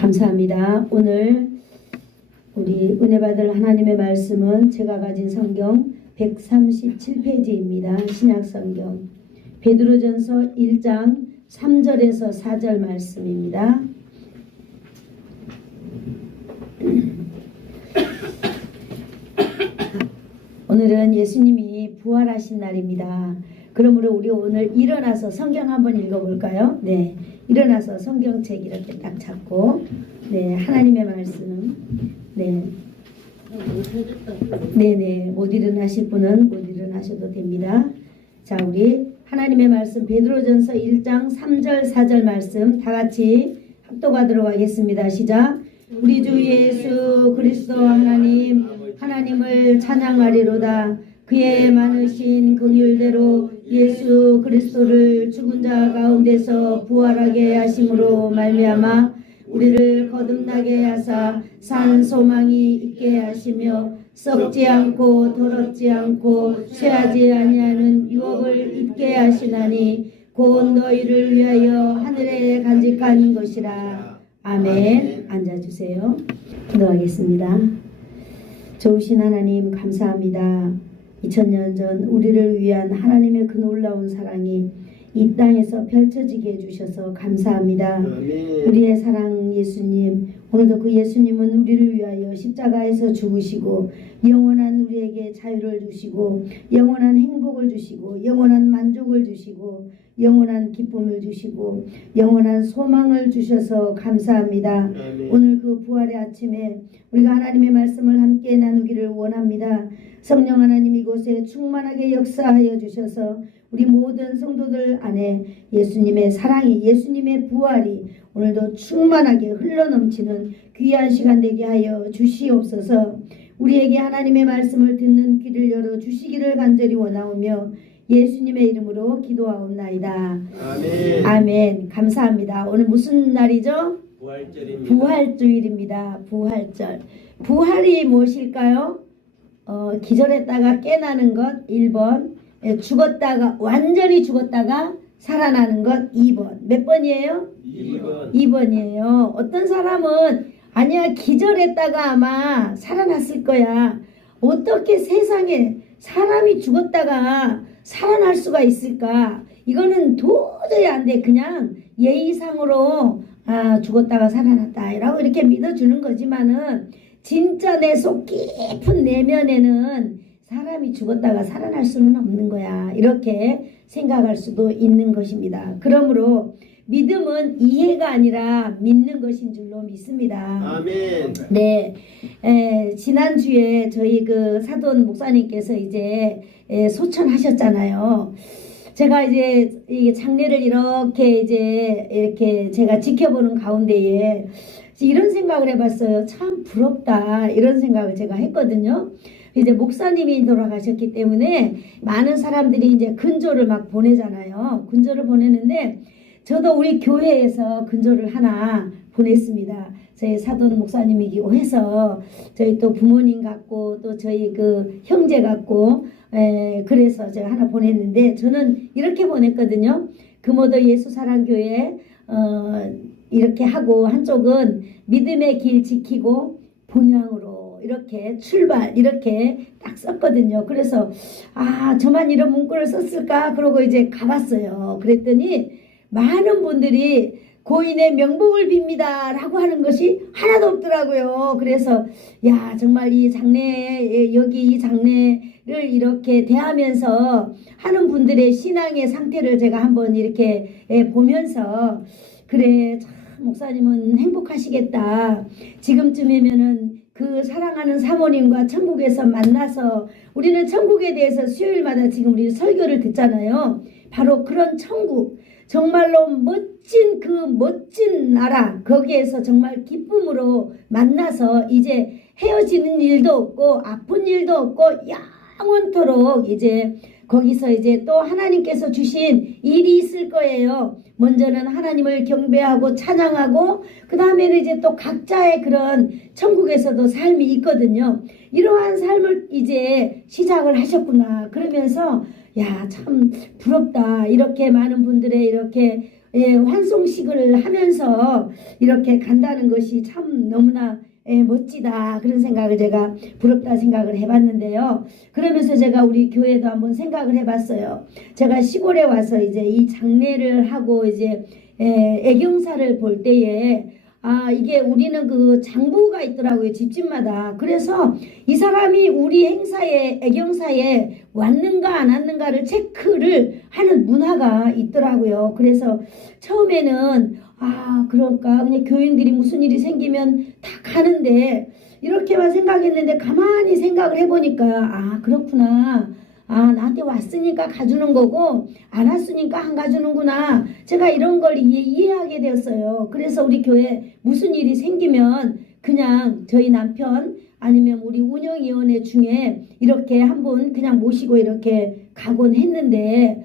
감사합니다. 오늘 우리 은혜 받을 하나님의 말씀은 제가 가진 성경 137페이지입니다. 신약성경 베드로전서 1장 3절에서 4절 말씀입니다. 오늘은 예수님이 부활하신 날입니다. 그러므로 우리 오늘 일어나서 성경 한번 읽어볼까요? 네, 일어나서 성경책 이렇게 딱 잡고, 네, 하나님의 말씀, 네네, 못 일어나실 분은 못 일어나셔도 됩니다. 자, 우리 하나님의 말씀 베드로전서 1장 3절 4절 말씀 다 같이 합독하도록 하겠습니다. 시작. 우리 주 예수 그리스도 하나님을 찬양하리로다. 그의 많으신 긍휼대로 예수 그리스도를 죽은 자 가운데서 부활하게 하심으로 말미암아 우리를 거듭나게 하사 산 소망이 있게 하시며 썩지 않고 더럽지 않고 쇠하지 아니하는 유업을 잊게 하시나니 곧 너희를 위하여 하늘에 간직한 것이라. 아멘. 앉아주세요. 기도하겠습니다. 좋으신 하나님 감사합니다. 2000년 전 우리를 위한 하나님의 그 놀라운 사랑이 이 땅에서 펼쳐지게 해주셔서 감사합니다. 아멘. 우리의 사랑 예수님, 오늘도 그 예수님은 우리를 위하여 십자가에서 죽으시고 영원한 우리에게 자유를 주시고 영원한 행복을 주시고 영원한 만족을 주시고 영원한 기쁨을 주시고 영원한 소망을 주셔서 감사합니다. 아멘. 오늘 그 부활의 아침에 우리가 하나님의 말씀을 함께 나누기를 원합니다. 성령 하나님 이곳에 충만하게 역사하여 주셔서 우리 모든 성도들 안에 예수님의 사랑이, 예수님의 부활이 오늘도 충만하게 흘러넘치는 귀한 시간 되게 하여 주시옵소서. 우리에게 하나님의 말씀을 듣는 귀를 열어 주시기를 간절히 원하오며 예수님의 이름으로 기도하옵나이다. 아멘. 아멘. 감사합니다. 오늘 무슨 날이죠? 부활절입니다. 부활주일입니다. 부활절. 부활이 무엇일까요? 기절했다가 깨나는 것 1번, 죽었다가 완전히 죽었다가 살아나는 것 2번. 몇 번이에요? 2번. 2번이에요. 어떤 사람은 아니야 기절했다가 아마 살아났을 거야. 어떻게 세상에 사람이 죽었다가 살아날 수가 있을까? 이거는 도저히 안 돼. 그냥 예의상으로 죽었다가 살아났다 라고 이렇게 믿어주는 거지만은 진짜 내 속 깊은 내면에는 사람이 죽었다가 살아날 수는 없는 거야. 이렇게 생각할 수도 있는 것입니다. 그러므로 믿음은 이해가 아니라 믿는 것인 줄로 믿습니다. 아멘. 네, 지난주에 저희 그 사돈 목사님께서 이제 소천하셨잖아요. 제가 이제 이 장례를 이렇게 제가 지켜보는 가운데에 이런 생각을 해봤어요. 참 부럽다. 이런 생각을 제가 했거든요. 이제 목사님이 돌아가셨기 때문에 많은 사람들이 이제 근조를 막 보내잖아요. 근조를 보내는데 저도 우리 교회에서 근조를 하나 보냈습니다. 저희 사돈 목사님이기도 해서 저희 또 부모님 같고 또 저희 그 형제 같고 그래서 제가 하나 보냈는데 저는 이렇게 보냈거든요. 금오도 예수사랑교회 이렇게 하고 한쪽은 믿음의 길 지키고 본향으로 이렇게 출발 이렇게 딱 썼거든요. 그래서 저만 이런 문구를 썼을까 그러고 이제 가봤어요. 그랬더니 많은 분들이 고인의 명복을 빕니다 라고 하는 것이 하나도 없더라고요. 그래서 야 정말 이 장례 여기 이 장례를 이렇게 대하면서 하는 분들의 신앙의 상태를 제가 한번 이렇게 보면서 그래 참 목사님은 행복하시겠다. 지금쯤이면은 그 사랑하는 사모님과 천국에서 만나서 우리는 천국에 대해서 수요일마다 지금 우리 설교를 듣잖아요. 바로 그런 천국 정말로 멋진 나라 거기에서 정말 기쁨으로 만나서 이제 헤어지는 일도 없고 아픈 일도 없고 영원토록 이제 거기서 이제 또 하나님께서 주신 일이 있을 거예요. 먼저는 하나님을 경배하고 찬양하고 그 다음에는 이제 또 각자의 그런 천국에서도 삶이 있거든요. 이러한 삶을 이제 시작을 하셨구나. 그러면서 야, 참 부럽다. 이렇게 많은 분들의 이렇게 환송식을 하면서 이렇게 간다는 것이 참 너무나 멋지다. 그런 생각을 제가 부럽다 생각을 해봤는데요. 그러면서 제가 우리 교회도 한번 생각을 해봤어요. 제가 시골에 와서 이제 이 장례를 하고 이제 애경사를 볼 때에 이게 우리는 그 장부가 있더라고요. 집집마다. 그래서 이 사람이 우리 행사에, 애경사에 왔는가 안 왔는가를 체크를 하는 문화가 있더라고요. 그래서 처음에는 그럴까? 그냥 교인들이 무슨 일이 생기면 다 가는데 이렇게만 생각했는데 가만히 생각을 해보니까 그렇구나. 나한테 왔으니까 가주는 거고 안 왔으니까 안 가주는구나. 제가 이런 걸 이해하게 되었어요. 그래서 우리 교회 무슨 일이 생기면 그냥 저희 남편 아니면 우리 운영위원회 중에 이렇게 한분 그냥 모시고 이렇게 가곤 했는데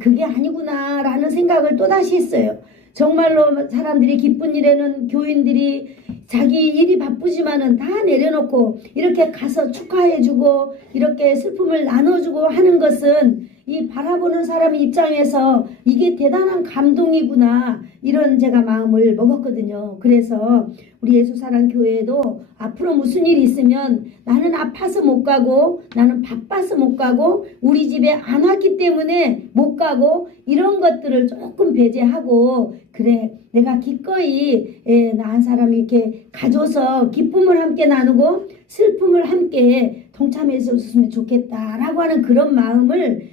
그게 아니구나 라는 생각을 또다시 했어요. 정말로 사람들이 기쁜 일에는 교인들이 자기 일이 바쁘지만은 다 내려놓고 이렇게 가서 축하해주고 이렇게 슬픔을 나눠주고 하는 것은 이 바라보는 사람 입장에서 이게 대단한 감동이구나 이런 제가 마음을 먹었거든요. 그래서 우리 예수사랑교회도 앞으로 무슨 일이 있으면 나는 아파서 못 가고 나는 바빠서 못 가고 우리 집에 안 왔기 때문에 못 가고 이런 것들을 조금 배제하고 그래 내가 기꺼이 나 한 사람이 이렇게 가져서 기쁨을 함께 나누고 슬픔을 함께 동참해서 줬으면 좋겠다라고 하는 그런 마음을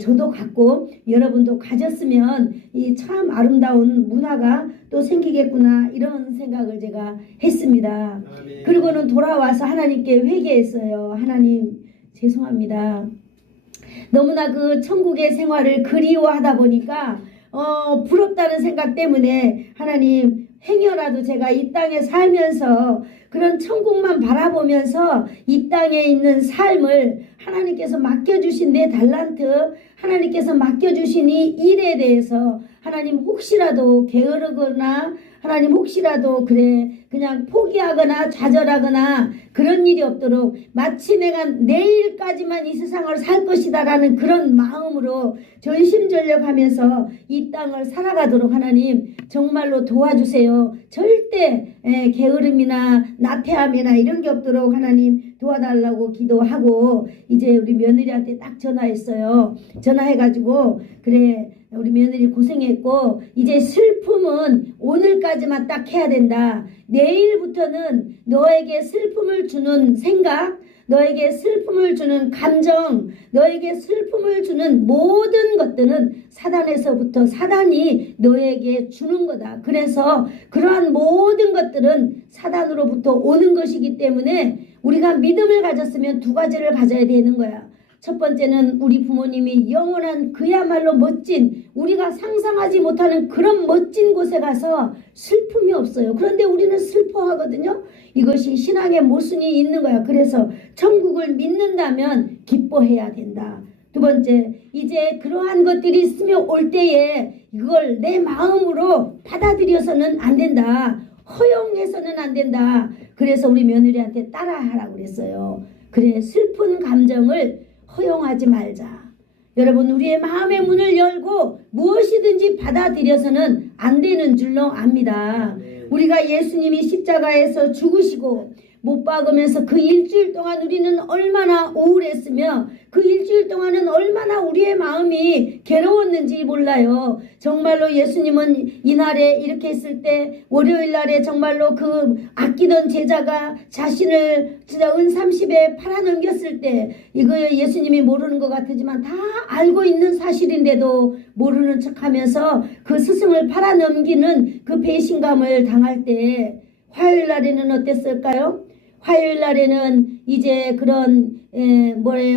저도 갖고 여러분도 가졌으면 이 참 아름다운 문화가 또 생기겠구나 이런 생각을 제가 했습니다. 아멘. 그리고는 돌아와서 하나님께 회개했어요. 하나님 죄송합니다. 너무나 그 천국의 생활을 그리워하다 보니까 부럽다는 생각 때문에 하나님 행여라도 제가 이 땅에 살면서 그런 천국만 바라보면서 이 땅에 있는 삶을 하나님께서 맡겨주신 내 달란트 하나님께서 맡겨주신 이 일에 대해서 하나님 혹시라도 게으르거나 하나님 혹시라도 그냥 포기하거나 좌절하거나 그런 일이 없도록 마치 내가 내일까지만 이 세상을 살 것이다 라는 그런 마음으로 전심전력하면서 이 땅을 살아가도록 하나님 정말로 도와주세요. 절대 게으름이나 나태함이나 이런 게 없도록 하나님 도와달라고 기도하고 이제 우리 며느리한테 딱 전화했어요. 전화해가지고 그래 우리 며느리 고생했고 이제 슬픔은 오늘까지만 딱 해야 된다. 내일부터는 너에게 슬픔을 주는 생각 너에게 슬픔을 주는 감정 너에게 슬픔을 주는 모든 것들은 사단에서부터 사단이 너에게 주는 거다. 그래서 그러한 모든 것들은 사단으로부터 오는 것이기 때문에 우리가 믿음을 가졌으면 두 가지를 가져야 되는 거야. 첫 번째는 우리 부모님이 영원한 그야말로 멋진 우리가 상상하지 못하는 그런 멋진 곳에 가서 슬픔이 없어요. 그런데 우리는 슬퍼하거든요. 이것이 신앙의 모순이 있는 거야. 그래서 천국을 믿는다면 기뻐해야 된다. 두 번째, 이제 그러한 것들이 있으며 올 때에 이걸 내 마음으로 받아들여서는 안 된다. 허용해서는 안 된다. 그래서 우리 며느리한테 따라하라고 그랬어요. 그래 슬픈 감정을 허용하지 말자. 여러분 우리의 마음의 문을 열고 무엇이든지 받아들여서는 안 되는 줄로 압니다. 우리가 예수님이 십자가에서 죽으시고 못 박으면서 그 일주일 동안 우리는 얼마나 우울했으며 그 일주일 동안은 얼마나 우리의 마음이 괴로웠는지 몰라요. 정말로 예수님은 이날에 이렇게 했을 때 월요일 날에 정말로 그 아끼던 제자가 자신을 진짜 은 30에 팔아넘겼을 때 이거 예수님이 모르는 것 같지만 다 알고 있는 사실인데도 모르는 척하면서 그 스승을 팔아넘기는 그 배신감을 당할 때 화요일 날에는 어땠을까요? 화요일 날에는 이제 그런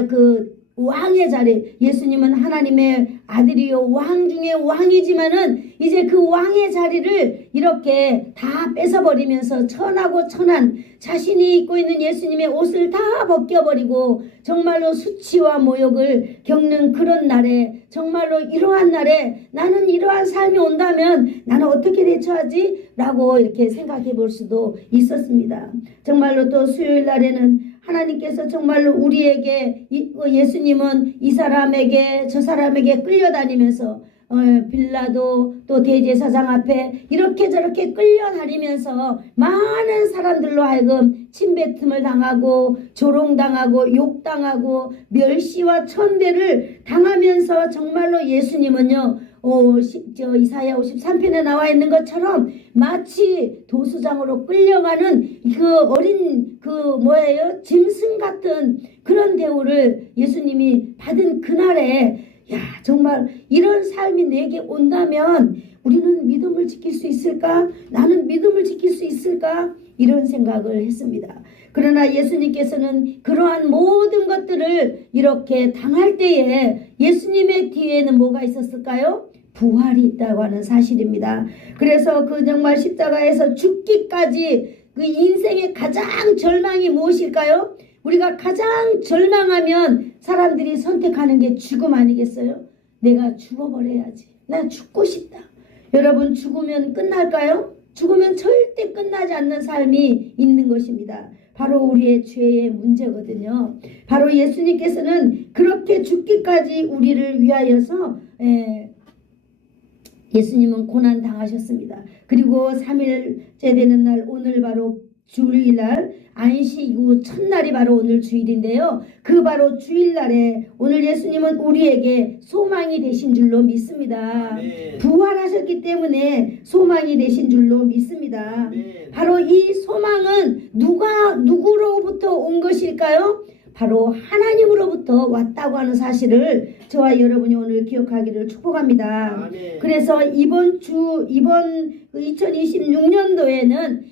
그 왕의 자리 예수님은 하나님의 아들이요 왕 중에 왕이지만은 이제 그 왕의 자리를 이렇게 다 뺏어버리면서 천하고 천한 자신이 입고 있는 예수님의 옷을 다 벗겨버리고 정말로 수치와 모욕을 겪는 그런 날에 정말로 이러한 날에 나는 이러한 삶이 온다면 나는 어떻게 대처하지? 라고 이렇게 생각해 볼 수도 있었습니다. 정말로 또 수요일 날에는 하나님께서 정말로 우리에게 예수님은 이 사람에게 저 사람에게 끌려다니면서 빌라도 또 대제사장 앞에 이렇게 저렇게 끌려다니면서 많은 사람들로 하여금 침뱉음을 당하고 조롱당하고 욕당하고 멸시와 천대를 당하면서 정말로 예수님은요 이사야 53편에 나와 있는 것처럼 마치 도수장으로 끌려가는 그 어린 짐승 같은 그런 대우를 예수님이 받은 그날에 야 정말 이런 삶이 내게 온다면 우리는 믿음을 지킬 수 있을까? 나는 믿음을 지킬 수 있을까? 이런 생각을 했습니다. 그러나 예수님께서는 그러한 모든 것들을 이렇게 당할 때에 예수님의 뒤에는 뭐가 있었을까요? 부활이 있다고 하는 사실입니다. 그래서 그 정말 십자가에서 죽기까지 그 인생의 가장 절망이 무엇일까요? 우리가 가장 절망하면 사람들이 선택하는 게 죽음 아니겠어요? 내가 죽어버려야지. 나 죽고 싶다. 여러분 죽으면 끝날까요? 죽으면 절대 끝나지 않는 삶이 있는 것입니다. 바로 우리의 죄의 문제거든요. 바로 예수님께서는 그렇게 죽기까지 우리를 위하여서 예수님은 고난 당하셨습니다. 그리고 3일째 되는 날 오늘 바로 주일날 안식 이후 첫날이 바로 오늘 주일인데요. 그 바로 주일날에 오늘 예수님은 우리에게 소망이 되신 줄로 믿습니다. 네. 부활하셨기 때문에 소망이 되신 줄로 믿습니다. 네. 바로 이 소망은 누구로부터 온 것일까요? 바로 하나님으로부터 왔다고 하는 사실을 저와 여러분이 오늘 기억하기를 축복합니다. 아멘. 그래서 이번 2026년도에는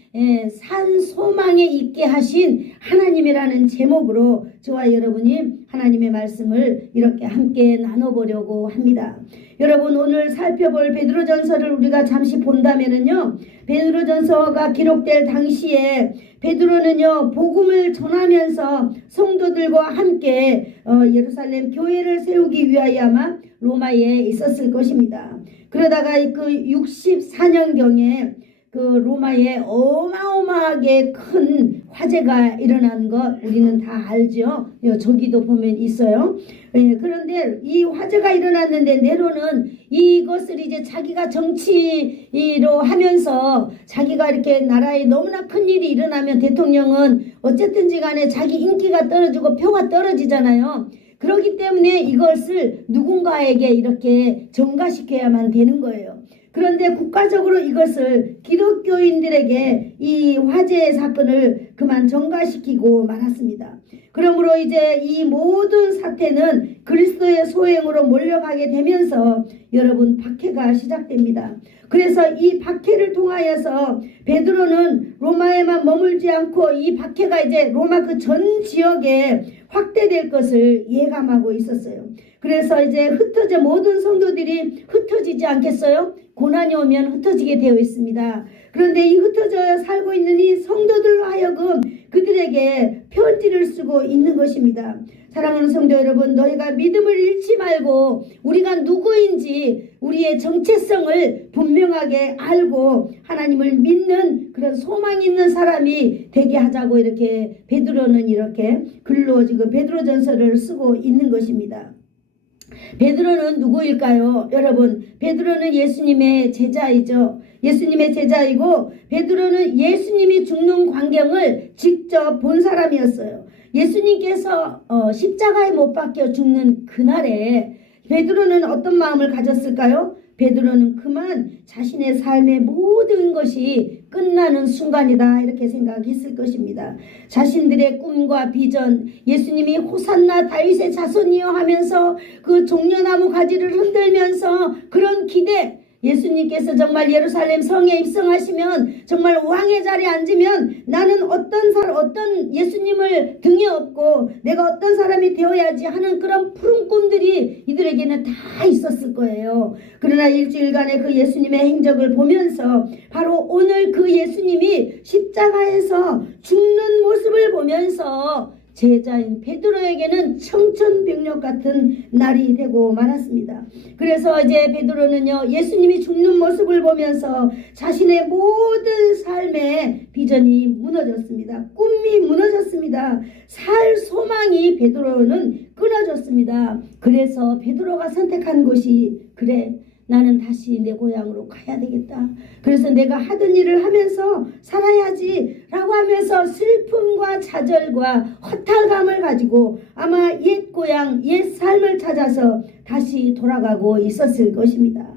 산 소망에 있게 하신 하나님이라는 제목으로 저와 여러분이 하나님의 말씀을 이렇게 함께 나눠보려고 합니다. 여러분 오늘 살펴볼 베드로전서를 우리가 잠시 본다면은요, 베드로전서가 기록될 당시에 베드로는요 복음을 전하면서 성도들과 함께 예루살렘 교회를 세우기 위하여 아마 로마에 있었을 것입니다. 그러다가 그 64년경에 그 로마에 어마어마하게 큰 화재가 일어난 것 우리는 다 알죠. 저기도 보면 있어요. 그런데 이 화재가 일어났는데 네로는 이것을 이제 자기가 정치로 하면서 자기가 이렇게 나라에 너무나 큰 일이 일어나면 대통령은 어쨌든지 간에 자기 인기가 떨어지고 표가 떨어지잖아요. 그렇기 때문에 이것을 누군가에게 이렇게 전가시켜야만 되는 거예요. 그런데 국가적으로 이것을 기독교인들에게 이 화재 사건을 그만 전가시키고 말았습니다. 그러므로 이제 이 모든 사태는 그리스도의 소행으로 몰려가게 되면서 여러분 박해가 시작됩니다. 그래서 이 박해를 통하여서 베드로는 로마에만 머물지 않고 이 박해가 이제 로마 그 전 지역에 확대될 것을 예감하고 있었어요. 그래서 이제 모든 성도들이 흩어지지 않겠어요? 고난이 오면 흩어지게 되어 있습니다. 그런데 이 흩어져 살고 있는 이 성도들로 하여금 그들에게 편지를 쓰고 있는 것입니다. 사랑하는 성도 여러분, 너희가 믿음을 잃지 말고 우리가 누구인지 우리의 정체성을 분명하게 알고 하나님을 믿는 그런 소망 있는 사람이 되게 하자고 이렇게 베드로는 이렇게 글로 지금 베드로전서를 쓰고 있는 것입니다. 베드로는 누구일까요? 여러분, 베드로는 예수님의 제자이죠. 예수님의 제자이고 베드로는 예수님이 죽는 광경을 직접 본 사람이었어요. 예수님께서 십자가에 못 박혀 죽는 그날에 베드로는 어떤 마음을 가졌을까요? 베드로는 그만 자신의 삶의 모든 것이 끝나는 순간이다 이렇게 생각했을 것입니다. 자신들의 꿈과 비전, 예수님이 호산나 다윗의 자손이여 하면서 그 종려나무 가지를 흔들면서 그런 기대, 예수님께서 정말 예루살렘 성에 입성하시면 정말 왕의 자리에 앉으면 나는 어떤 예수님을 등에 업고 내가 어떤 사람이 되어야지 하는 그런 푸른 꿈들이 이들에게는 다 있었을 거예요. 그러나 일주일간의 그 예수님의 행적을 보면서 바로 오늘 그 예수님이 십자가에서 죽는 모습을 보면서 제자인 베드로에게는 청천벽력 같은 날이 되고 말았습니다. 그래서 이제 베드로는요, 예수님이 죽는 모습을 보면서 자신의 모든 삶의 비전이 무너졌습니다. 꿈이 무너졌습니다. 살 소망이 베드로는 끊어졌습니다. 그래서 베드로가 선택한 것이, 그래, 나는 다시 내 고향으로 가야 되겠다. 그래서 내가 하던 일을 하면서 살아야지 라고 하면서 슬픔과 좌절과 허탈감을 가지고 아마 옛 고향, 옛 삶을 찾아서 다시 돌아가고 있었을 것입니다.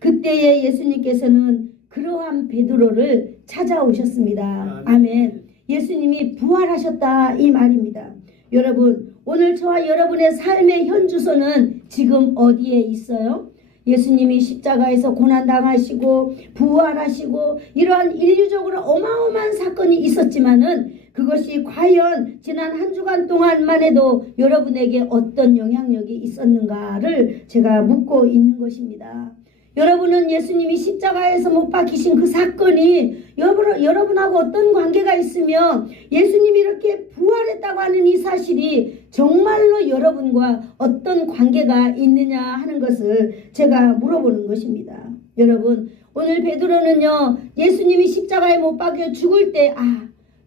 그때에 예수님께서는 그러한 베드로를 찾아오셨습니다. 아멘. 예수님이 부활하셨다 이 말입니다. 여러분, 오늘 저와 여러분의 삶의 현주소는 지금 어디에 있어요? 예수님이 십자가에서 고난당하시고 부활하시고 이러한 인류적으로 어마어마한 사건이 있었지만은 그것이 과연 지난 한 주간 동안만 해도 여러분에게 어떤 영향력이 있었는가를 제가 묻고 있는 것입니다. 여러분은 예수님이 십자가에서 못 박히신 그 사건이 여러분하고 어떤 관계가 있으며 예수님이 이렇게 부활했다고 하는 이 사실이 정말로 여러분과 어떤 관계가 있느냐 하는 것을 제가 물어보는 것입니다. 여러분, 오늘 베드로는요, 예수님이 십자가에 못 박혀 죽을 때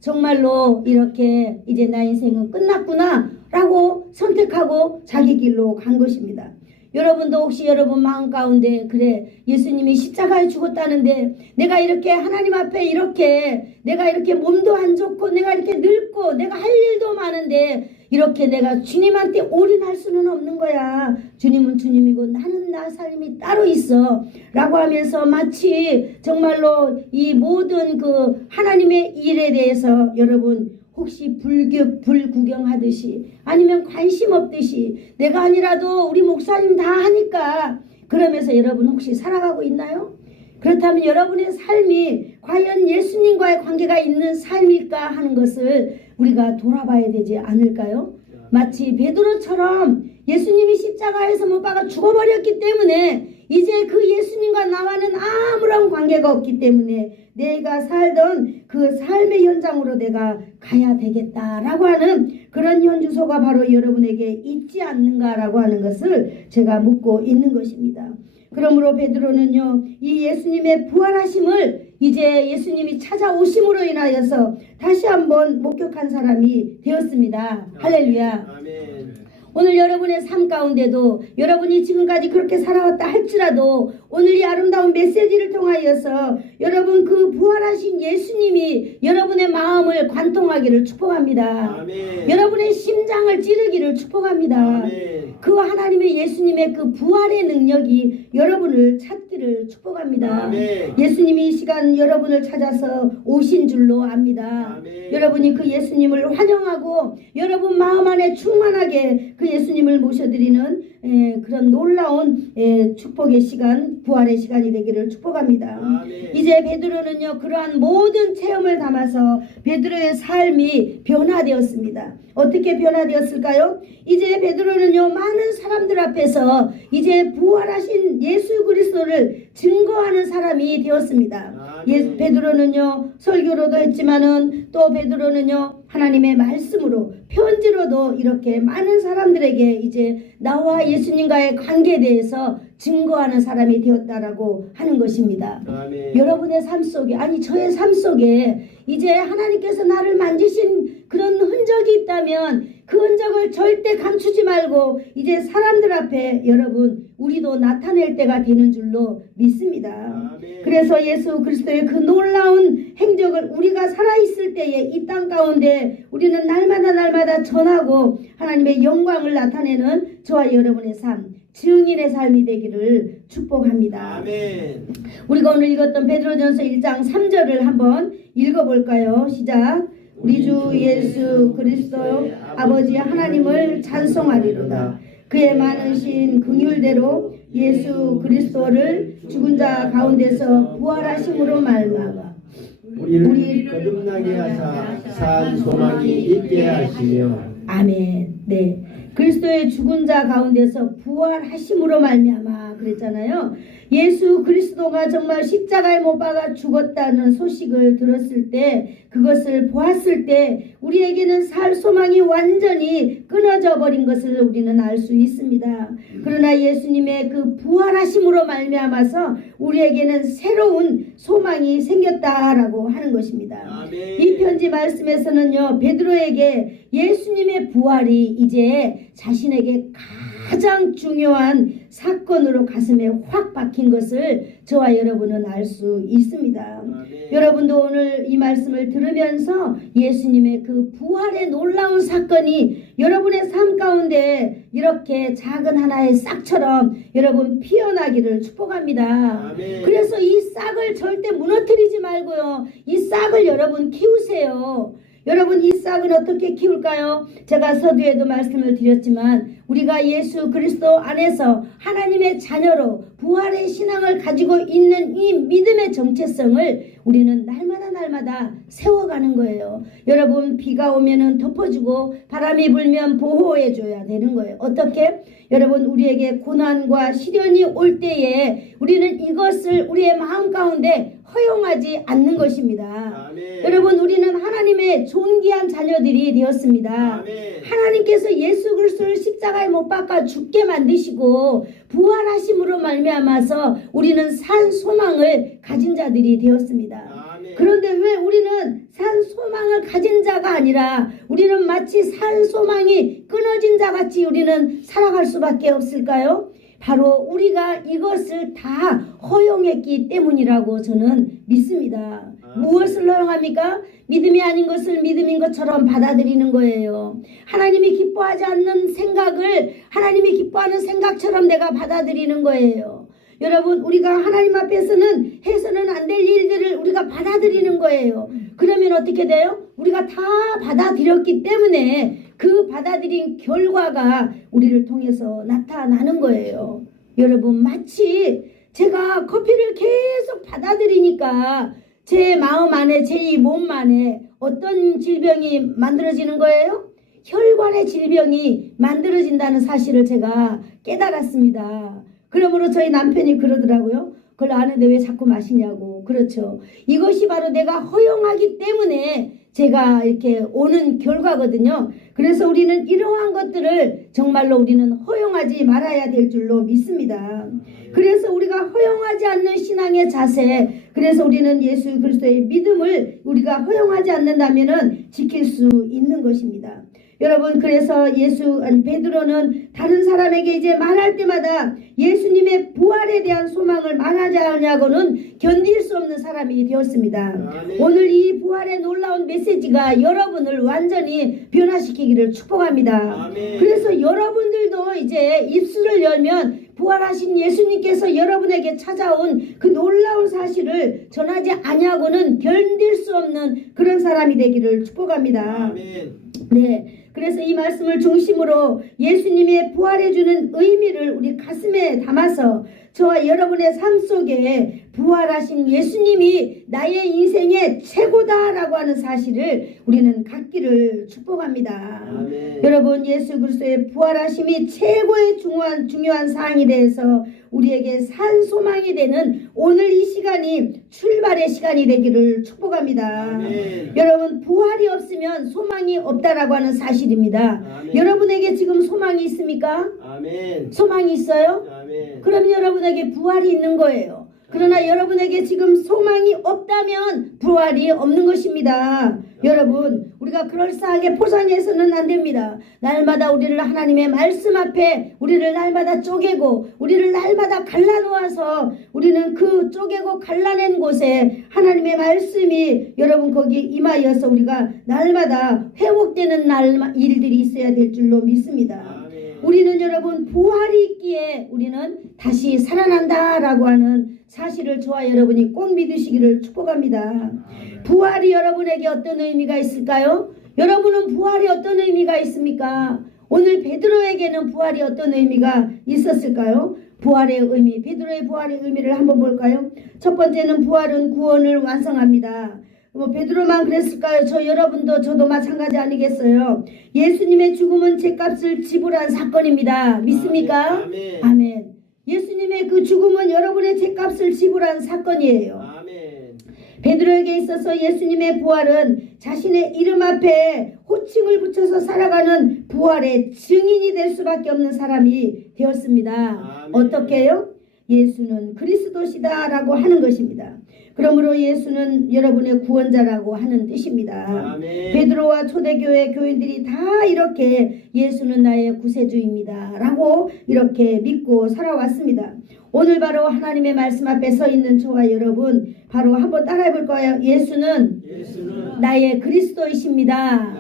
정말로 이렇게 이제 나 인생은 끝났구나 라고 선택하고 자기 길로 간 것입니다. 여러분도 혹시 여러분 마음 가운데, 그래, 예수님이 십자가에 죽었다는데 내가 이렇게 하나님 앞에 내가 이렇게 몸도 안 좋고 내가 이렇게 늙고 내가 할 일도 많은데 이렇게 내가 주님한테 올인할 수는 없는 거야. 주님은 주님이고 나는 나 삶이 따로 있어 라고 하면서 마치 정말로 이 모든 그 하나님의 일에 대해서 여러분 혹시 불구경하듯이 아니면 관심 없듯이 내가 아니라도 우리 목사님 다 하니까 그러면서 여러분 혹시 살아가고 있나요? 그렇다면 여러분의 삶이 과연 예수님과의 관계가 있는 삶일까 하는 것을 우리가 돌아봐야 되지 않을까요? 마치 베드로처럼 예수님이 십자가에서 못 박아 죽어버렸기 때문에 이제 그 예수님과 나와는 아무런 관계가 없기 때문에 내가 살던 그 삶의 현장으로 내가 가야 되겠다라고 하는 그런 현주소가 바로 여러분에게 있지 않는가라고 하는 것을 제가 묻고 있는 것입니다. 그러므로 베드로는요, 이 예수님의 부활하심을 이제 예수님이 찾아오심으로 인하여서 다시 한번 목격한 사람이 되었습니다. 할렐루야. 아멘. 오늘 여러분의 삶 가운데도 여러분이 지금까지 그렇게 살아왔다 할지라도 오늘 이 아름다운 메시지를 통하여서 여러분 그 부활하신 예수님이 여러분의 마음을 관통하기를 축복합니다. 아멘. 여러분의 심장을 찌르기를 축복합니다. 아멘. 그 하나님의 예수님의 그 부활의 능력이 여러분을 찾기를 축복합니다. 아멘. 예수님이 이 시간 여러분을 찾아서 오신 줄로 압니다. 아멘. 여러분이 그 예수님을 환영하고 여러분 마음 안에 충만하게 그 예수님을 모셔드리는 그런 놀라운 축복의 시간, 부활의 시간이 되기를 축복합니다. 아멘. 이제 베드로는요, 그러한 모든 체험을 담아서 베드로의 삶이 변화되었습니다. 어떻게 변화되었을까요? 이제 베드로는요, 많은 사람들 앞에서 이제 부활하신 예수 그리스도를 증거하는 사람이 되었습니다. 베드로는요, 설교로도 했지만은 또 베드로는요, 하나님의 말씀으로 편지로도 이렇게 많은 사람들에게 이제 나와 예수님과의 관계에 대해서 증거하는 사람이 되었다라고 하는 것입니다. 아멘. 여러분의 삶 속에, 아니 저의 삶 속에 이제 하나님께서 나를 만지신 그런 흔적이 있다면 그 흔적을 절대 감추지 말고 이제 사람들 앞에 여러분 우리도 나타낼 때가 되는 줄로 믿습니다. 아멘. 그래서 예수 그리스도의 그 놀라운 행적을 우리가 살아있을 때에 이 땅 가운데 우리는 날마다 전하고 하나님의 영광을 나타내는 저와 여러분의 삶, 증인의 삶이 되기를 축복합니다. 아멘. 우리가 오늘 읽었던 베드로전서 1장 3절을 한번 읽어볼까요? 시작. 우리 주 예수 그리스도 아버지 하나님을 찬송하리로다. 그의 많으신 긍휼대로 예수 그리스도를 죽은 자 가운데서 부활하심으로 말미암아 우리를 거듭나게 하사 산 소망이 있게 하시며. 아멘. 네. 그리스도의 죽은 자 가운데서 부활하심으로 말미암아 그랬잖아요. 예수 그리스도가 정말 십자가에 못 박아 죽었다는 소식을 들었을 때, 그것을 보았을 때 우리에게는 살 소망이 완전히 끊어져 버린 것을 우리는 알 수 있습니다. 그러나 예수님의 그 부활하심으로 말미암아서 우리에게는 새로운 소망이 생겼다라고 하는 것입니다. 아멘. 이 편지 말씀에서는요, 베드로에게 예수님의 부활이 이제 자신에게 가장 중요한 사건으로 가슴에 확 박힌 것을 저와 여러분은 알 수 있습니다. 아멘. 여러분도 오늘 이 말씀을 들으면서 예수님의 그 부활의 놀라운 사건이 여러분의 삶 가운데 이렇게 작은 하나의 싹처럼 여러분 피어나기를 축복합니다. 아멘. 그래서 이 싹을 절대 무너뜨리지 말고요, 이 싹을 여러분 키우세요. 여러분, 이 싹은 어떻게 키울까요? 제가 서두에도 말씀을 드렸지만 우리가 예수 그리스도 안에서 하나님의 자녀로 부활의 신앙을 가지고 있는 이 믿음의 정체성을 우리는 날마다 세워가는 거예요. 여러분, 비가 오면은 덮어주고 바람이 불면 보호해줘야 되는 거예요. 어떻게? 여러분, 우리에게 고난과 시련이 올 때에 우리는 이것을 우리의 마음 가운데 허용하지 않는 것입니다. 아멘. 여러분, 우리는 하나님의 존귀한 자녀들이 되었습니다. 아멘. 하나님께서 예수 그리스도를 십자가에 못 박아 죽게 만드시고 부활하심으로 말미암아서 우리는 산 소망을 가진 자들이 되었습니다. 아멘. 그런데 왜 우리는 산 소망을 가진 자가 아니라 우리는 마치 산 소망이 끊어진 자 같이 우리는 살아갈 수밖에 없을까요? 바로 우리가 이것을 다 허용했기 때문이라고 저는 믿습니다. 무엇을 허용합니까? 믿음이 아닌 것을 믿음인 것처럼 받아들이는 거예요. 하나님이 기뻐하지 않는 생각을 하나님이 기뻐하는 생각처럼 내가 받아들이는 거예요. 여러분, 우리가 하나님 앞에서는 해서는 안 될 일들을 우리가 받아들이는 거예요. 그러면 어떻게 돼요? 우리가 다 받아들였기 때문에 그 받아들인 결과가 우리를 통해서 나타나는 거예요. 여러분, 마치 제가 커피를 계속 받아들이니까 제 마음 안에, 제 이 몸 안에 어떤 질병이 만들어지는 거예요? 혈관의 질병이 만들어진다는 사실을 제가 깨달았습니다. 그러므로 저희 남편이 그러더라고요. 그걸 아는데 왜 자꾸 마시냐고. 그렇죠. 이것이 바로 내가 허용하기 때문에 제가 이렇게 오는 결과거든요. 그래서 우리는 이러한 것들을 정말로 우리는 허용하지 말아야 될 줄로 믿습니다. 그래서 우리가 허용하지 않는 신앙의 자세, 그래서 우리는 예수 그리스도의 믿음을 우리가 허용하지 않는다면은 지킬 수 있는 것입니다. 여러분, 그래서 베드로는 다른 사람에게 이제 말할 때마다 예수님의 부활에 대한 소망을 말하지 않냐고는 견딜 수 없는 사람이 되었습니다. 아멘. 오늘 이 부활의 놀라운 메시지가 여러분을 완전히 변화시키기를 축복합니다. 아멘. 그래서 여러분들도 이제 입술을 열면 부활하신 예수님께서 여러분에게 찾아온 그 놀라운 사실을 전하지 아니하고는 견딜 수 없는 그런 사람이 되기를 축복합니다. 아멘. 네, 그래서 이 말씀을 중심으로 예수님의 부활해주는 의미를 우리 가슴에 담아서 저와 여러분의 삶 속에 부활하신 예수님이 나의 인생의 최고다라고 하는 사실을 우리는 갖기를 축복합니다. 아멘. 여러분, 예수 그리스도의 부활하심이 최고의 중요한 사항에 대해서 우리에게 산 소망이 되는 오늘 이 시간이 출발의 시간이 되기를 축복합니다. 아멘. 여러분, 부활이 없으면 소망이 없다라고 하는 사실입니다. 아멘. 여러분에게 지금 소망이 있습니까? 아멘. 소망이 있어요? 아멘. 그럼 여러분에게 부활이 있는 거예요. 그러나 여러분에게 지금 소망이 없다면 부활이 없는 것입니다. 여러분, 우리가 그럴싸하게 포장해서는 안 됩니다. 날마다 우리를 하나님의 말씀 앞에 우리를 날마다 쪼개고 우리를 날마다 갈라놓아서 우리는 그 쪼개고 갈라낸 곳에 하나님의 말씀이 여러분 거기에 임하여서 우리가 날마다 회복되는 일들이 있어야 될 줄로 믿습니다. 우리는 여러분 부활이 있기에 우리는 다시 살아난다라고 하는 사실을 저와 여러분이 꼭 믿으시기를 축복합니다. 부활이 여러분에게 어떤 의미가 있을까요? 여러분은 부활이 어떤 의미가 있습니까? 오늘 베드로에게는 부활이 어떤 의미가 있었을까요? 부활의 의미, 베드로의 부활의 의미를 한번 볼까요? 첫 번째는 부활은 구원을 완성합니다. 뭐 베드로만 그랬을까요? 여러분도 저도 마찬가지 아니겠어요? 예수님의 죽음은 죗값을 지불한 사건입니다. 믿습니까? 아멘. 아멘. 예수님의 그 죽음은 여러분의 죗값을 지불한 사건이에요. 아멘. 베드로에게 있어서 예수님의 부활은 자신의 이름 앞에 호칭을 붙여서 살아가는 부활의 증인이 될 수밖에 없는 사람이 되었습니다. 아멘. 어떻게 해요? 예수는 그리스도시다 라고 하는 것입니다. 그러므로 예수는 여러분의 구원자라고 하는 뜻입니다. 아멘. 베드로와 초대교회 교인들이 다 이렇게 예수는 나의 구세주입니다 라고 이렇게 믿고 살아왔습니다. 오늘 바로 하나님의 말씀 앞에 서 있는 저와 여러분, 바로 한번 따라해 볼 거예요. 예수는 나의 그리스도이십니다.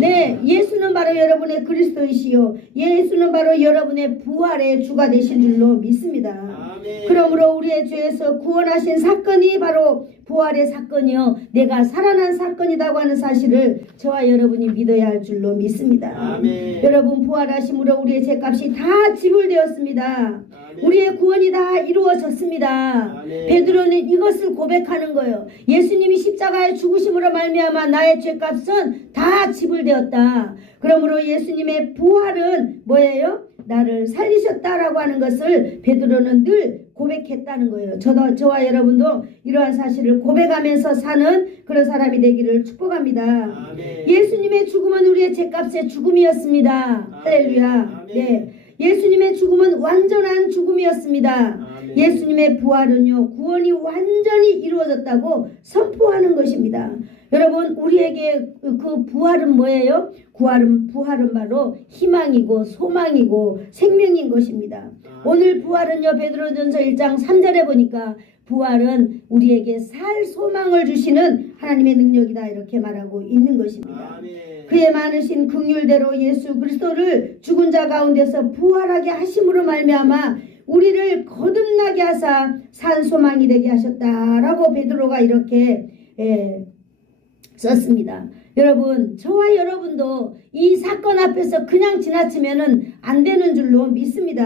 네, 예수는 바로 여러분의 그리스도이시요, 예수는 바로 여러분의 부활의 주가 되신 줄로 믿습니다. 아멘. 그러므로 우리의 죄에서 구원하신 사건이 바로 부활의 사건이요, 내가 살아난 사건이라고 하는 사실을 저와 여러분이 믿어야 할 줄로 믿습니다. 아멘. 여러분, 부활하심으로 우리의 죄값이 다 지불되었습니다. 아멘. 우리의 구원이 다 이루어졌습니다. 아멘. 베드로는 이것을 고백하는 거예요. 예수님이 십자가의 죽으심으로 말미암아 나의 죄값은 다 지불되었다. 그러므로 예수님의 부활은 뭐예요? 나를 살리셨다라고 하는 것을 베드로는 늘 고백했다는 거예요. 저와 여러분도 이러한 사실을 고백하면서 사는 그런 사람이 되기를 축복합니다. 아멘. 예수님의 죽음은 우리의 죄값의 죽음이었습니다. 아멘. 할렐루야. 아멘. 네. 예수님의 죽음은 완전한 죽음이었습니다. 아멘. 예수님의 부활은요, 구원이 완전히 이루어졌다고 선포하는 것입니다. 여러분, 우리에게 그 부활은 뭐예요? 부활은 바로 희망이고 소망이고 생명인 것입니다. 오늘 부활은요, 베드로전서 1장 3절에 보니까 부활은 우리에게 살 소망을 주시는 하나님의 능력이다 이렇게 말하고 있는 것입니다. 아멘. 그의 많으신 긍휼대로 예수 그리스도를 죽은 자 가운데서 부활하게 하심으로 말미암아 우리를 거듭나게 하사 산 소망이 되게 하셨다라고 베드로가 이렇게 썼습니다. 여러분, 저와 여러분도 이 사건 앞에서 그냥 지나치면은 안 되는 줄로 믿습니다.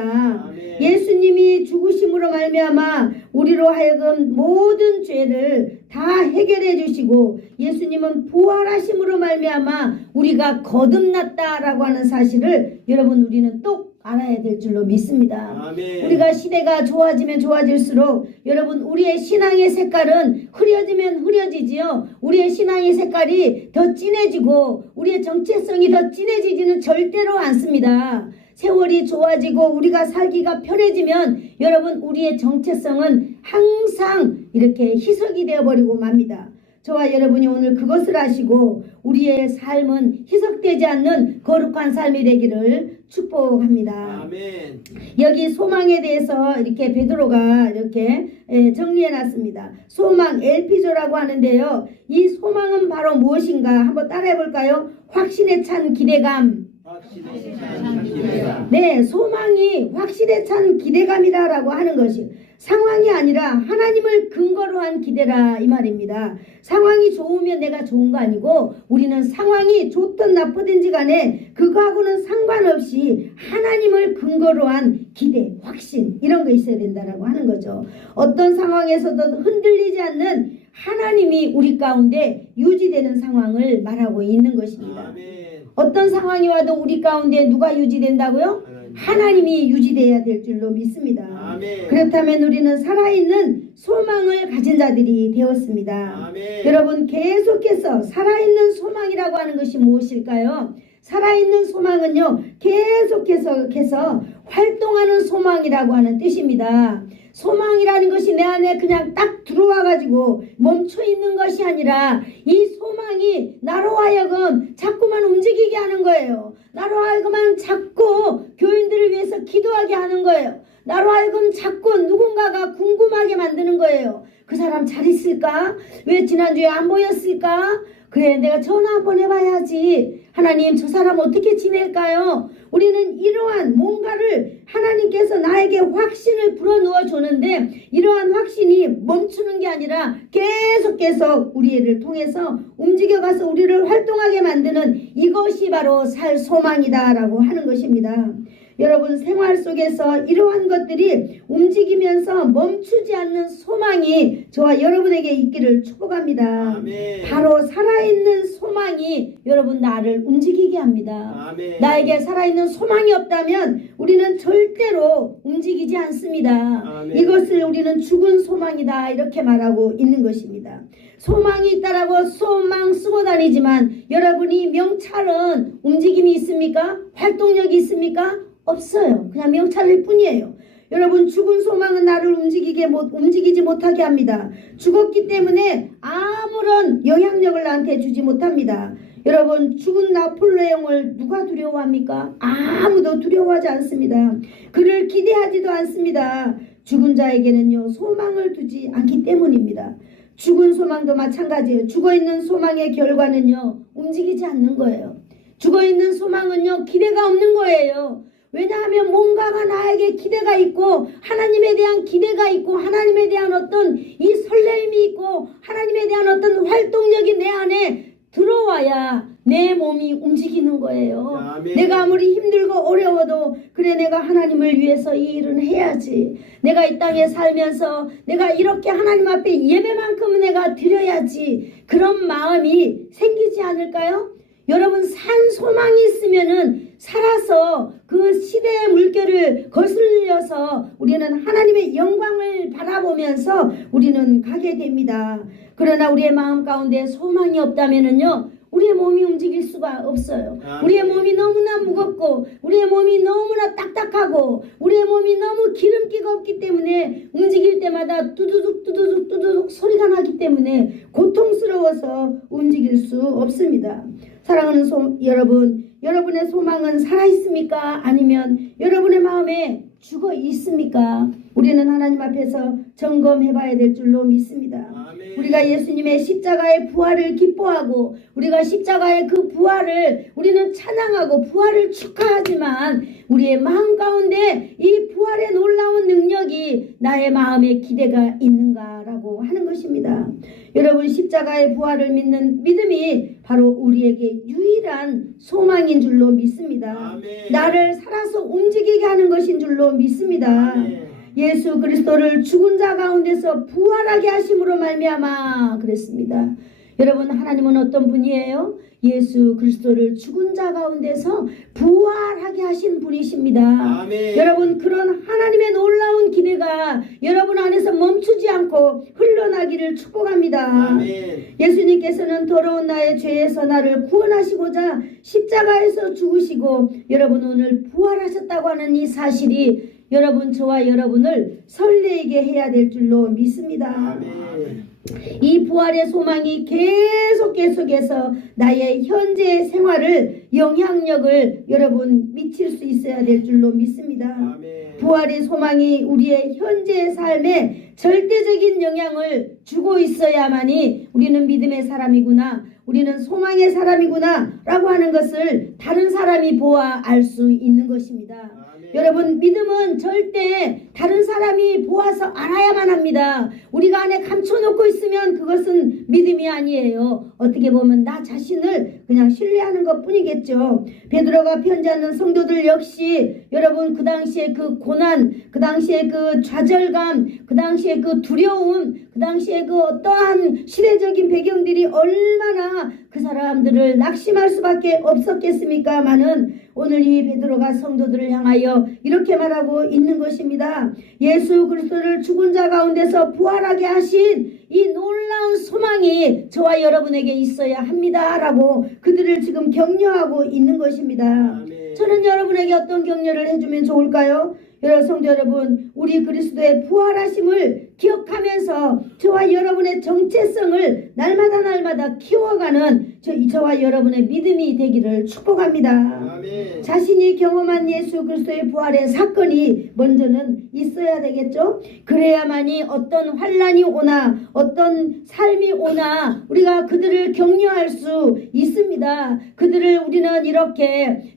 아멘. 예수님이 죽으심으로 말미암아 우리로 하여금 모든 죄를 다 해결해 주시고 예수님은 부활하심으로 말미암아 우리가 거듭났다라고 하는 사실을 여러분, 우리는 똑 알아야 될 줄로 믿습니다. 아멘. 우리가 시대가 좋아지면 좋아질수록 여러분, 우리의 신앙의 색깔은 흐려지면 흐려지지요. 우리의 신앙의 색깔이 더 진해지고 우리의 정체성이 더 진해지지는 절대로 않습니다. 세월이 좋아지고 우리가 살기가 편해지면 여러분, 우리의 정체성은 항상 이렇게 희석이 되어버리고 맙니다. 저와 여러분이 오늘 그것을 아시고 우리의 삶은 희석되지 않는 거룩한 삶이 되기를 축복합니다. 아멘. 여기 소망에 대해서 이렇게 베드로가 이렇게 정리해 놨습니다. 소망, 엘피조라고 하는데요, 이 소망은 바로 무엇인가 한번 따라해 볼까요? 확신에 찬 기대감. 확신에 찬 기대감. 네, 소망이 확신에 찬 기대감이라고 하는 것이 상황이 아니라 하나님을 근거로 한 기대라 이 말입니다. 상황이 좋으면 내가 좋은 거 아니고 우리는 상황이 좋든 나쁘든지 간에 그거하고는 상관없이 하나님을 근거로 한 기대, 확신 이런 거 있어야 된다라고 하는 거죠. 어떤 상황에서도 흔들리지 않는 하나님이 우리 가운데 유지되는 상황을 말하고 있는 것입니다. 아멘. 어떤 상황이 와도 우리 가운데 누가 유지된다고요? 하나님이 유지되어야 될 줄로 믿습니다. 아멘. 그렇다면 우리는 살아있는 소망을 가진 자들이 되었습니다. 아멘. 여러분, 계속해서 살아있는 소망이라고 하는 것이 무엇일까요? 살아있는 소망은요, 계속해서 활동하는 소망이라고 하는 뜻입니다. 소망이라는 것이 내 안에 그냥 딱 들어와가지고 멈춰 있는 것이 아니라 이 소망이 나로 하여금 자꾸만 움직이게 하는 거예요. 나로 하여금 자꾸 교인들을 위해서 기도하게 하는 거예요. 나로 하여금 자꾸 누군가가 궁금하게 만드는 거예요. 그 사람 잘 있을까? 왜 지난주에 안 보였을까? 그래, 내가 전화 한번 해봐야지. 하나님, 저 사람 어떻게 지낼까요? 우리는 이러한 뭔가를 하나님께서 나에게 확신을 불어넣어 주는데 이러한 확신이 멈추는 게 아니라 계속해서 우리를 통해서 움직여가서 우리를 활동하게 만드는 이것이 바로 살 소망이다라고 하는 것입니다. 여러분, 생활 속에서 이러한 것들이 움직이면서 멈추지 멈추지 않는 소망이 저와 여러분에게 있기를 축복합니다. 아멘. 바로 살아있는 소망이 여러분 나를 움직이게 합니다. 아멘. 나에게 살아있는 소망이 없다면 우리는 절대로 움직이지 않습니다. 아멘. 이것을 우리는 죽은 소망이다 이렇게 말하고 있는 것입니다. 소망이 있다라고 소망 쓰고 다니지만 여러분이 명찰은 움직임이 있습니까? 활동력이 있습니까? 없어요. 그냥 명찰일 뿐이에요. 여러분 죽은 소망은 나를 움직이지 못하게 합니다. 죽었기 때문에 아무런 영향력을 나한테 주지 못합니다. 여러분 죽은 나폴레옹을 누가 두려워합니까? 아무도 두려워하지 않습니다. 그를 기대하지도 않습니다. 죽은 자에게는요 소망을 두지 않기 때문입니다. 죽은 소망도 마찬가지예요. 죽어있는 소망의 결과는요 움직이지 않는 거예요. 죽어있는 소망은요 기대가 없는 거예요. 왜냐하면 뭔가가 나에게 기대가 있고 하나님에 대한 기대가 있고 하나님에 대한 어떤 이 설렘이 있고 하나님에 대한 어떤 활동력이 내 안에 들어와야 내 몸이 움직이는 거예요. 아멘. 내가 아무리 힘들고 어려워도 그래 내가 하나님을 위해서 이 일은 해야지. 내가 이 땅에 살면서 내가 이렇게 하나님 앞에 예배만큼은 내가 드려야지. 그런 마음이 생기지 않을까요? 여러분 산 소망이 있으면은 살아서 그 시대의 물결을 거슬려서 우리는 하나님의 영광을 바라보면서 우리는 가게 됩니다. 그러나 우리의 마음 가운데 소망이 없다면은요 우리의 몸이 움직일 수가 없어요. 우리의 몸이 너무나 무겁고 우리의 몸이 너무나 딱딱하고 우리의 몸이 너무 기름기가 없기 때문에 움직일 때마다 뚜두둑 뚜두둑 뚜두둑 소리가 나기 때문에 고통스러워서 움직일 수 없습니다. 사랑하는 여러분, 여러분의 소망은 살아있습니까? 아니면 여러분의 마음에 죽어 있습니까? 우리는 하나님 앞에서 점검해 봐야 될 줄로 믿습니다. 아멘. 우리가 예수님의 십자가의 부활을 기뻐하고 우리가 십자가의 그 부활을 우리는 찬양하고 부활을 축하하지만 우리의 마음 가운데 이 부활의 놀라운 능력이 나의 마음에 기대가 있는가라고 하는 것입니다. 여러분 십자가의 부활을 믿는 믿음이 바로 우리에게 유일한 소망인 줄로 믿습니다. 아멘. 나를 살아서 움직이게 하는 것인 줄로 믿습니다. 아멘. 예수 그리스도를 죽은 자 가운데서 부활하게 하심으로 말미암아 그랬습니다. 여러분 하나님은 어떤 분이에요? 예수 그리스도를 죽은 자 가운데서 부활하게 하신 분이십니다. 아멘. 여러분 그런 하나님의 놀라운 기대가 여러분 안에서 멈추지 않고 흘러나기를 축복합니다. 아멘. 예수님께서는 더러운 나의 죄에서 나를 구원하시고자 십자가에서 죽으시고 여러분 오늘 부활하셨다고 하는 이 사실이 여러분 저와 여러분을 설레게 해야 될 줄로 믿습니다. 아멘. 이 부활의 소망이 계속해서 나의 현재 생활을 영향력을 여러분 미칠 수 있어야 될 줄로 믿습니다. 아멘. 부활의 소망이 우리의 현재 삶에 절대적인 영향을 주고 있어야만이 우리는 믿음의 사람이구나, 우리는 소망의 사람이구나 라고 하는 것을 다른 사람이 보아 알 수 있는 것입니다. 여러분 믿음은 절대 다른 사람이 보아서 알아야만 합니다. 우리가 안에 감춰놓고 있으면 그것은 믿음이 아니에요. 어떻게 보면 나 자신을 그냥 신뢰하는 것 뿐이겠죠. 베드로가 편지하는 성도들 역시 여러분 그 당시에 그 고난, 그 당시에 그 좌절감, 그 당시에 그 두려움, 그 당시에 그 어떠한 시대적인 배경들이 얼마나 그 사람들을 낙심할 수밖에 없었겠습니까마는 오늘 이 베드로가 성도들을 향하여 이렇게 말하고 있는 것입니다. 예수 그리스도를 죽은 자 가운데서 부활하게 하신 이 놀라운 소망이 저와 여러분에게 있어야 합니다 라고 그들을 지금 격려하고 있는 것입니다. 아멘. 저는 여러분에게 어떤 격려를 해주면 좋을까요? 여러분 성도 여러분, 우리 그리스도의 부활하심을 기억하면서 저와 여러분의 정체성을 날마다 키워가는 저와 여러분의 믿음이 되기를 축복합니다. 아멘. 자신이 경험한 예수 그리스도의 부활의 사건이 먼저는 있어야 되겠죠. 그래야만이 어떤 환난이 오나 어떤 삶이 오나 우리가 그들을 격려할 수 있습니다. 그들을 우리는 이렇게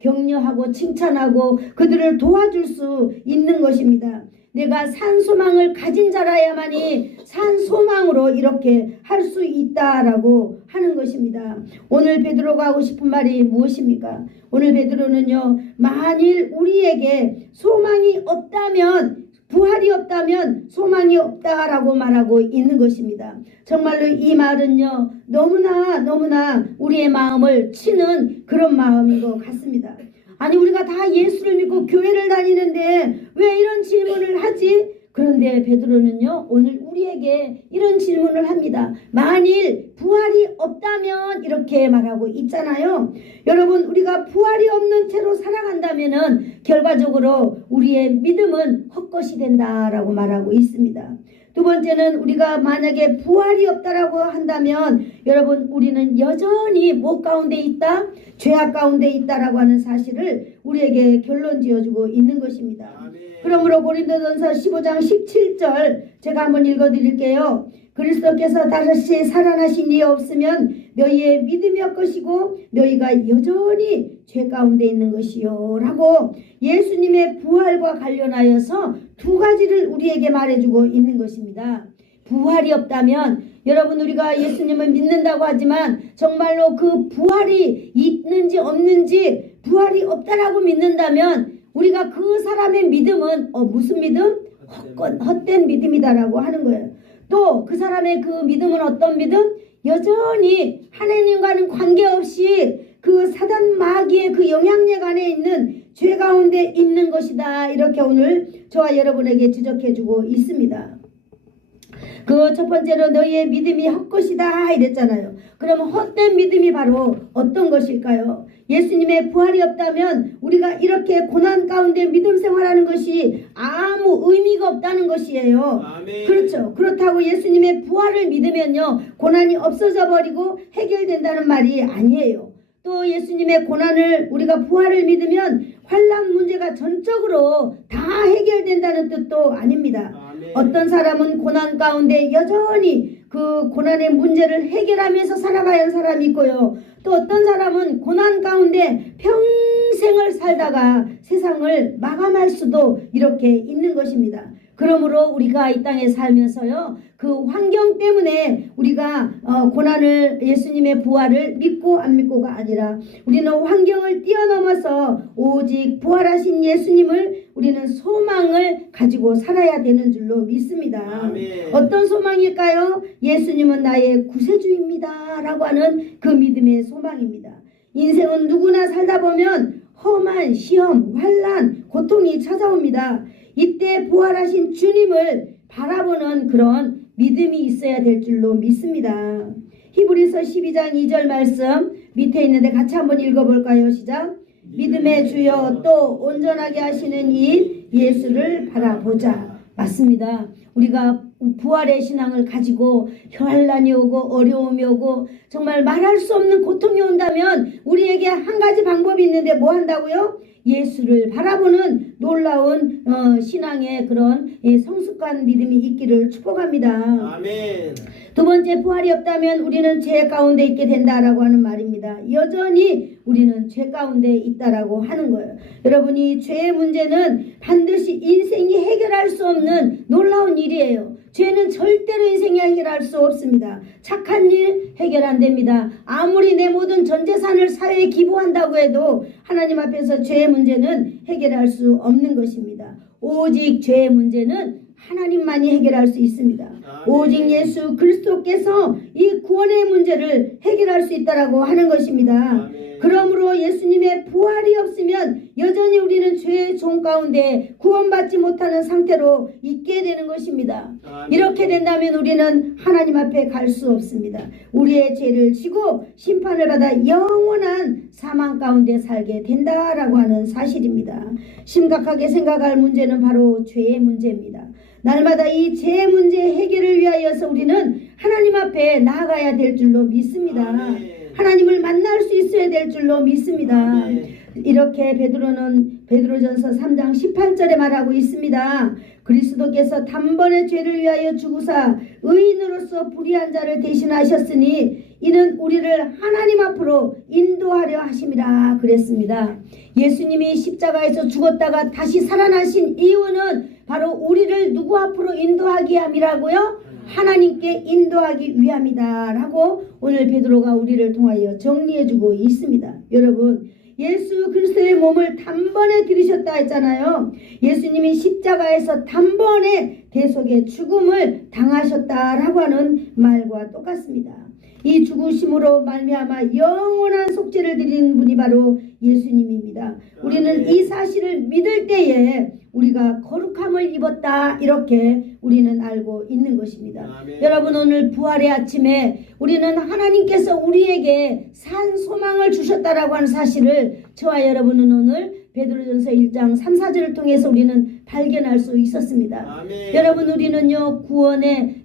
격려하고 칭찬하고 그들을 도와줄 수 있는 것입니다. 내가 산 소망을 가진 자라야만이 산 소망으로 이렇게 할 수 있다라고 하는 것입니다. 오늘 베드로가 하고 싶은 말이 무엇입니까? 오늘 베드로는요, 만일 우리에게 소망이 없다면 부활이 없다면 소망이 없다라고 말하고 있는 것입니다. 정말로 이 말은요, 너무나 우리의 마음을 치는 그런 마음인 것 같습니다. 아니, 우리가 다 예수를 믿고 교회를 다니는데 왜 이런 질문을 하지? 그런데 베드로는요, 오늘 우리에게 이런 질문을 합니다. 만일 부활이 없다면, 이렇게 말하고 있잖아요. 여러분, 우리가 부활이 없는 채로 살아간다면은 결과적으로 우리의 믿음은 헛것이 된다라고 말하고 있습니다. 두 번째는, 우리가 만약에 부활이 없다라고 한다면 여러분, 우리는 여전히 뭐 가운데 있다? 죄악 가운데 있다라고 하는 사실을 우리에게 결론 지어주고 있는 것입니다. 그러므로 고린도전서 15장 17절 제가 한번 읽어드릴게요. 그리스도께서 다시 살아나신 이 없으면 너희의 믿음이 헛것이고 너희가 여전히 죄 가운데 있는 것이요 라고 예수님의 부활과 관련하여서 두 가지를 우리에게 말해주고 있는 것입니다. 부활이 없다면, 여러분, 우리가 예수님을 믿는다고 하지만 정말로 그 부활이 있는지 없는지, 부활이 없다라고 믿는다면 우리가 그 사람의 믿음은 무슨 믿음? 헛된 믿음이다라고 하는 거예요. 또 그 사람의 그 믿음은 어떤 믿음? 여전히 하나님과는 관계없이 그 사단 마귀의 그 영향력 안에 있는 죄 가운데 있는 것이다. 이렇게 오늘 저와 여러분에게 지적해주고 있습니다. 그 첫 번째로 너희의 믿음이 헛것이다 이랬잖아요. 그러면 헛된 믿음이 바로 어떤 것일까요? 예수님의 부활이 없다면 우리가 이렇게 고난 가운데 믿음 생활하는 것이 아무 의미가 없다는 것이에요. 아멘. 그렇죠. 그렇다고 예수님의 부활을 믿으면요, 고난이 없어져 버리고 해결된다는 말이 아니에요. 또 예수님의 고난을, 우리가 부활을 믿으면 환난 문제가 전적으로 다 해결된다는 뜻도 아닙니다. 아멘. 어떤 사람은 고난 가운데 여전히 그 고난의 문제를 해결하면서 살아가야 하는 사람이 있고요. 또 어떤 사람은 고난 가운데 평생을 살다가 세상을 마감할 수도 이렇게 있는 것입니다. 그러므로 우리가 이 땅에 살면서요, 그 환경 때문에 우리가 고난을, 예수님의 부활을 믿고 안 믿고가 아니라 우리는 환경을 뛰어넘어서 오직 부활하신 예수님을 우리는 소망을 가지고 살아야 되는 줄로 믿습니다. 아멘. 어떤 소망일까요? 예수님은 나의 구세주입니다 라고 하는 그 믿음의 소망입니다. 인생은 누구나 살다 보면 험한 시험, 환난, 고통이 찾아옵니다. 이때 부활하신 주님을 바라보는 그런 믿음이 있어야 될 줄로 믿습니다. 히브리서 12장 2절 말씀 밑에 있는데 같이 한번 읽어볼까요? 시작. 믿음의 주여 또 온전하게 하시는 이 예수를 바라보자. 맞습니다. 우리가 부활의 신앙을 가지고 환난이 오고 어려움이 오고 정말 말할 수 없는 고통이 온다면 우리에게 한 가지 방법이 있는데 뭐 한다고요? 예수를 바라보는 놀라운 신앙의 그런 성숙한 믿음이 있기를 축복합니다. 아멘. 두 번째, 부활이 없다면 우리는 죄 가운데 있게 된다라고 하는 말입니다. 여전히 우리는 죄 가운데 있다라고 하는 거예요. 여러분이 죄의 문제는 반드시 인생이 해결할 수 없는 놀라운 일이에요. 죄는 절대로 인생이 해결할 수 없습니다. 착한 일 해결 안 됩니다. 아무리 내 모든 전 재산을 사회에 기부한다고 해도 하나님 앞에서 죄의 문제는 해결할 수 없는 것입니다. 오직 죄의 문제는 하나님만이 해결할 수 있습니다. 오직 예수 그리스도께서 이 구원의 문제를 해결할 수 있다라고 하는 것입니다. 그러므로 예수님의 부활이 없으면 여전히 우리는 죄의 종 가운데 구원받지 못하는 상태로 있게 되는 것입니다. 이렇게 된다면 우리는 하나님 앞에 갈 수 없습니다. 우리의 죄를 지고 심판을 받아 영원한 사망 가운데 살게 된다라고 하는 사실입니다. 심각하게 생각할 문제는 바로 죄의 문제입니다. 날마다 이 죄 문제 해결을 위하여서 우리는 하나님 앞에 나아가야 될 줄로 믿습니다. 아멘. 하나님을 만날 수 있어야 될 줄로 믿습니다. 아멘. 이렇게 베드로전서 3장 18절에 말하고 있습니다. 그리스도께서 단번에 죄를 위하여 죽으사 의인으로서 불의한 자를 대신하셨으니 이는 우리를 하나님 앞으로 인도하려 하심이라 그랬습니다. 예수님이 십자가에서 죽었다가 다시 살아나신 이유는 바로 우리를 누구 앞으로 인도하기 함이라고요? 하나님께 인도하기 위함이다 라고 오늘 베드로가 우리를 통하여 정리해주고 있습니다. 여러분, 예수 그리스도의 몸을 단번에 들이셨다 했잖아요. 예수님이 십자가에서 단번에 대속의 죽음을 당하셨다라고 하는 말과 똑같습니다. 이 죽으심으로 말미암아 영원한 속죄를 드리는 분이 바로 예수님입니다. 우리는 이 사실을 믿을 때에 우리가 거룩함을 입었다, 이렇게 우리는 알고 있는 것입니다. 아멘. 여러분, 오늘 부활의 아침에 우리는 하나님께서 우리에게 산 소망을 주셨다라고 하는 사실을 저와 여러분은 오늘 베드로전서 1장 3, 4절을 통해서 우리는 발견할 수 있었습니다. 아멘. 여러분, 우리는요 구원의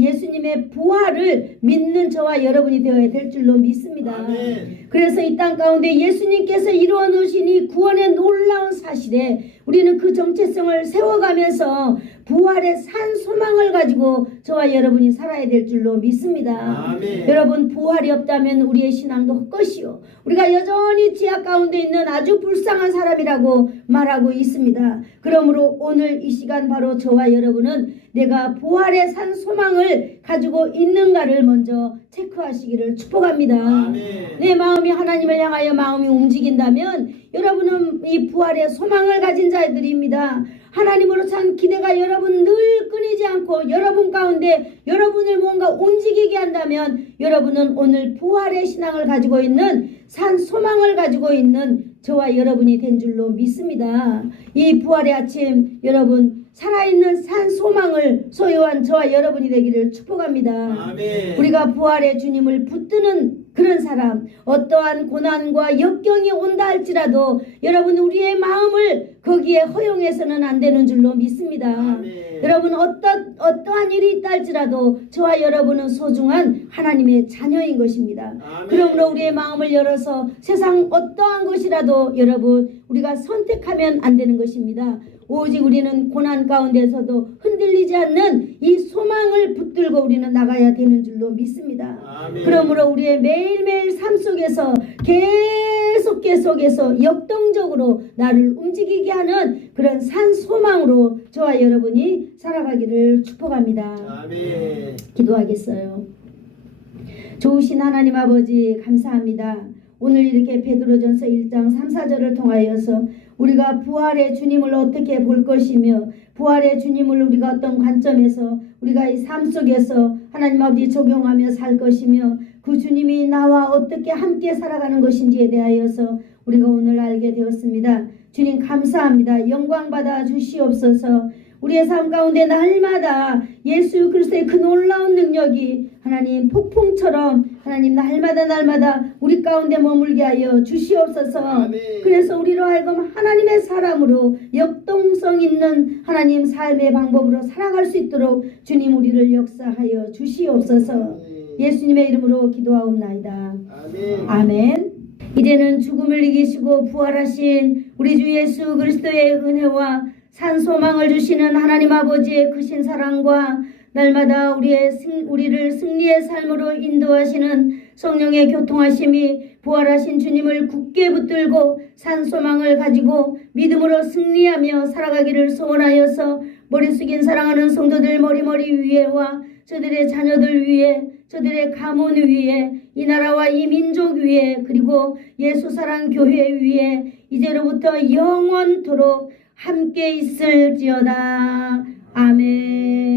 예수님의 부활을 믿는 저와 여러분이 되어야 될 줄로 믿습니다. 아멘. 그래서 이 땅 가운데 예수님께서 이루어 놓으신 이 구원의 놀라운 사실에 우리는 그 정체성을 세워가면서 부활의 산 소망을 가지고 저와 여러분이 살아야 될 줄로 믿습니다. 아멘. 여러분, 부활이 없다면 우리의 신앙도 헛것이요, 우리가 여전히 지하 가운데 있는 아주 불쌍한 사람이라고 말하고 있습니다. 그러므로 오늘 이 시간 바로 저와 여러분은 내가 부활의 산 소망을 가지고 있는가를 먼저 체크하시기를 축복합니다. 아멘. 내 마음이 하나님을 향하여 마음이 움직인다면 여러분은 이 부활의 소망을 가진 자들입니다. 하나님으로 찬 기대가 여러분 늘 끊이지 않고 여러분 가운데 여러분을 뭔가 움직이게 한다면 여러분은 오늘 부활의 신앙을 가지고 있는 산 소망을 가지고 있는 저와 여러분이 된 줄로 믿습니다. 이 부활의 아침, 여러분 살아있는 산 소망을 소유한 저와 여러분이 되기를 축복합니다. 아멘. 우리가 부활의 주님을 붙드는 그런 사람, 어떠한 고난과 역경이 온다 할지라도 여러분 우리의 마음을 거기에 허용해서는 안 되는 줄로 믿습니다. 아멘. 여러분 어떠한 일이 있다 할지라도 저와 여러분은 소중한 하나님의 자녀인 것입니다. 아멘. 그러므로 우리의 마음을 열어서 세상 어떠한 것이라도 여러분 우리가 선택하면 안 되는 것입니다. 오직 우리는 고난 가운데서도 흔들리지 않는 이 소망을 붙들고 우리는 나가야 되는 줄로 믿습니다. 아멘. 그러므로 우리의 매일매일 삶 속에서 계속해서 역동적으로 나를 움직이게 하는 그런 산 소망으로 저와 여러분이 살아가기를 축복합니다. 아멘. 기도하겠어요. 좋으신 하나님 아버지, 감사합니다. 오늘 이렇게 베드로전서 1장 3, 4절을 통하여서 우리가 부활의 주님을 어떻게 볼 것이며 부활의 주님을 우리가 어떤 관점에서 우리가 이 삶 속에서 하나님 아버지 적용하며 살 것이며 그 주님이 나와 어떻게 함께 살아가는 것인지에 대하여서 우리가 오늘 알게 되었습니다. 주님 감사합니다. 영광 받아 주시옵소서. 우리의 삶 가운데 날마다 예수 그리스도의 그 놀라운 능력이 하나님 폭풍처럼 하나님 날마다 우리 가운데 머물게 하여 주시옵소서. 아멘. 그래서 우리로 하여금 하나님의 사람으로 역동성 있는 하나님 삶의 방법으로 살아갈 수 있도록 주님 우리를 역사하여 주시옵소서. 예수님의 이름으로 기도하옵나이다. 아멘. 아멘. 이제는 죽음을 이기시고 부활하신 우리 주 예수 그리스도의 은혜와 산 소망을 주시는 하나님 아버지의 크신 사랑과 날마다 우리를 승리의 삶으로 인도하시는 성령의 교통하심이 부활하신 주님을 굳게 붙들고 산 소망을 가지고 믿음으로 승리하며 살아가기를 소원하여서 머리 숙인 사랑하는 성도들 머리 위에와 저들의 자녀들 위에, 저들의 가문 위에, 이 나라와 이 민족 위에, 그리고 예수사랑 교회 위에 이제로부터 영원토록 함께 있을지어다. 아멘.